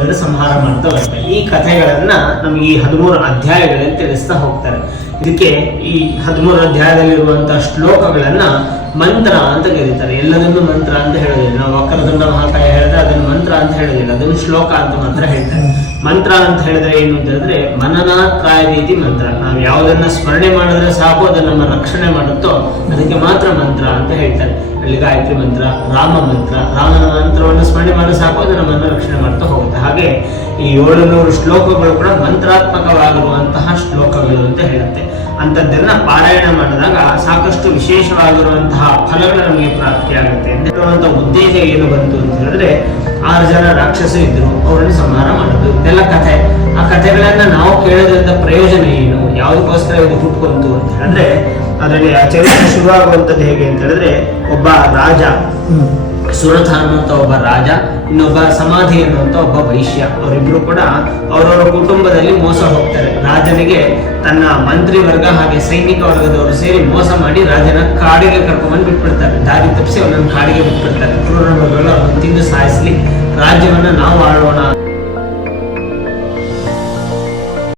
ಹೇಳಿದ್ರೆ ಸಂಹಾರ ಮಾಡ್ತಾ ಬರ್ತಾರೆ. ಈ ಕಥೆಗಳನ್ನ ನಮಗೆ ಈ 13 ಅಧ್ಯಾಯಗಳಲ್ಲಿ ತಿಳಿಸ್ತಾ ಹೋಗ್ತಾರೆ. ಇದಕ್ಕೆ ಈ 13 ಅಧ್ಯಾಯದಲ್ಲಿರುವಂತಹ ಶ್ಲೋಕಗಳನ್ನ ಮಂತ್ರ ಅಂತ ಕರೀತಾರೆ. ಎಲ್ಲದನ್ನು ಮಂತ್ರ ಅಂತ ಹೇಳೋದಿಲ್ಲ. ನಾವು ವಕ್ರತುಂಡ ಮಹಾಕಾಯ ಹೇಳಿದ್ರೆ ಅದನ್ನು ಮಂತ್ರ ಅಂತ ಹೇಳೋದಿಲ್ಲ, ಅದನ್ನು ಶ್ಲೋಕ ಅಂತ ಮಾತ್ರ ಹೇಳ್ತಾರೆ. ಮಂತ್ರ ಅಂತ ಹೇಳಿದ್ರೆ ಏನು ಅಂತ ಹೇಳಿದ್ರೆ ಮನನಾತ್ರಾಯ ರೀತಿ ಮಂತ್ರ. ನಾವು ಯಾವುದನ್ನ ಸ್ಮರಣೆ ಮಾಡಿದ್ರೆ ಸಾಕು ಅದನ್ನ ನಮ್ಮ ರಕ್ಷಣೆ ಮಾಡುತ್ತೋ ಅದಕ್ಕೆ ಮಾತ್ರ ಮಂತ್ರ ಅಂತ ಹೇಳ್ತಾರೆ. ಅಲ್ಲಿ ಗಾಯತ್ರಿ ಮಂತ್ರ, ರಾಮ ಮಂತ್ರ, ರಾಮನ ಮಂತ್ರವನ್ನು ಸ್ಮರಣೆ ಮಾಡಿದ್ರೆ ಸಾಕು ಅದು ನಮ್ಮನ್ನು ರಕ್ಷಣೆ ಮಾಡ್ತಾ ಹೋಗುತ್ತೆ. ಹಾಗೆ ಈ 700 ಶ್ಲೋಕಗಳು ಕೂಡ ಮಂತ್ರಾತ್ಮಕವಾಗಿರುವಂತಹ ಶ್ಲೋಕಗಳು ಅಂತ ಹೇಳುತ್ತೆ. ಅಂಥದ್ದನ್ನ ಪಾರಾಯಣ ಮಾಡಿದಾಗ ಸಾಕಷ್ಟು ವಿಶೇಷವಾಗಿರುವಂತಹ ಫಲಗಳು ನಮಗೆ ಪ್ರಾಪ್ತಿಯಾಗುತ್ತೆ ಅಂತ ಹೇಳುವಂತಹ ಉದ್ದೇಶ ಏನು ಬಂತು ಅಂತ ಹೇಳಿದ್ರೆ 6 ಜನ ರಾಕ್ಷಸ ಇದ್ರು, ಅವರನ್ನು ಸಂಹಾರ ಮಾಡೋದು, ಇದೆಲ್ಲ ಕಥೆ. ಆ ಕಥೆಗಳನ್ನ ನಾವು ಕೇಳೋದ್ರಿಂದ ಪ್ರಯೋಜನ ಏನು, ಯಾವುದಕ್ಕೋಸ್ಕರ ಇದು ಹುಟ್ಕೊಂತು ಅಂತ ಹೇಳಿದ್ರೆ ಅದರಲ್ಲಿ ಆ ಚರಿತ್ರೆ ಶುರುವಾಗುವಂಥದ್ದು ಹೇಗೆ ಅಂತ ಹೇಳಿದ್ರೆ ಒಬ್ಬ ರಾಜ, ಸುರಥ ಅನ್ನುವಂಥ ಒಬ್ಬ ರಾಜ, ಇನ್ನೊಬ್ಬ ಸಮಾಧಿ ಅನ್ನುವಂಥ ಒಬ್ಬ ವೈಶ್ಯ, ಅವರಿಬ್ರು ಕೂಡ ಅವರವರ ಕುಟುಂಬದಲ್ಲಿ ಮೋಸ ಹೋಗ್ತಾರೆ. ರಾಜನಿಗೆ ತನ್ನ ಮಂತ್ರಿ ವರ್ಗ ಹಾಗೆ ಸೈನಿಕ ವರ್ಗದವರು ಸೇರಿ ಮೋಸ ಮಾಡಿ ರಾಜನ ಕಾಡಿಗೆ ಕರ್ಕೊಂಡ್ಬಂದು ಬಿಟ್ಬಿಡ್ತಾರೆ. ದಾರಿ ತಪ್ಪಿಸಿ ಅವನನ್ನು ಕಾಡಿಗೆ ಬಿಟ್ಬಿಡ್ತಾರೆ. ಕ್ರೂರ ಮೃಗಗಳು ಅವನು ತಿಂದು ಸಾಯಿಸ್ಲಿ, ರಾಜ್ಯವನ್ನ ನಾವು ಆಳೋಣ